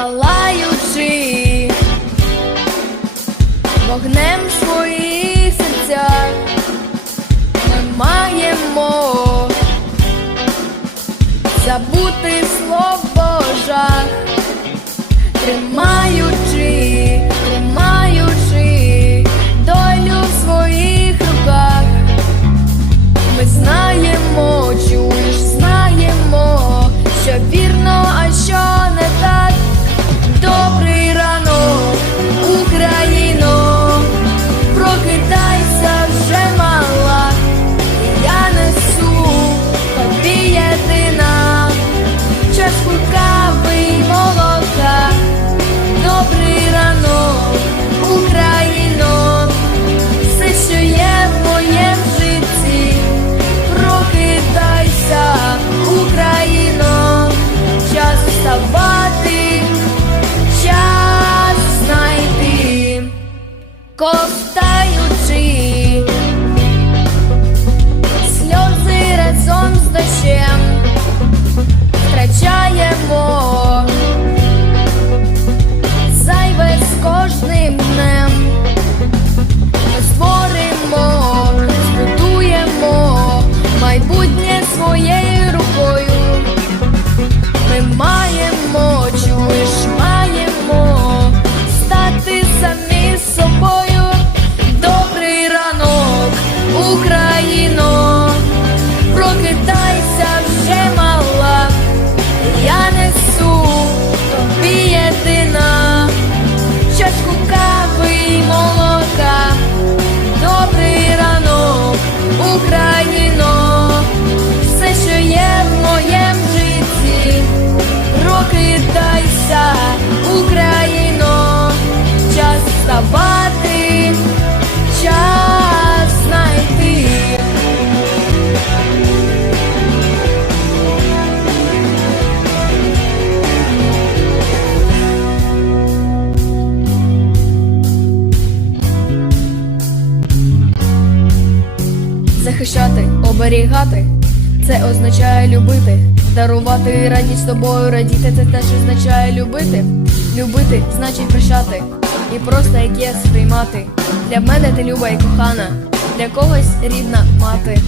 палаючи вогнем свої серця ми маємо забути слово жах, тримаючи, тримаючи. своєю рукою ми маємо чуєш. захищати, оберігати, це означає любити, дарувати, радість тобою, радіти це теж означає любити. Любити значить прощати, і просто як є сприймати. Для мене ти люба і кохана, для когось рідна мати.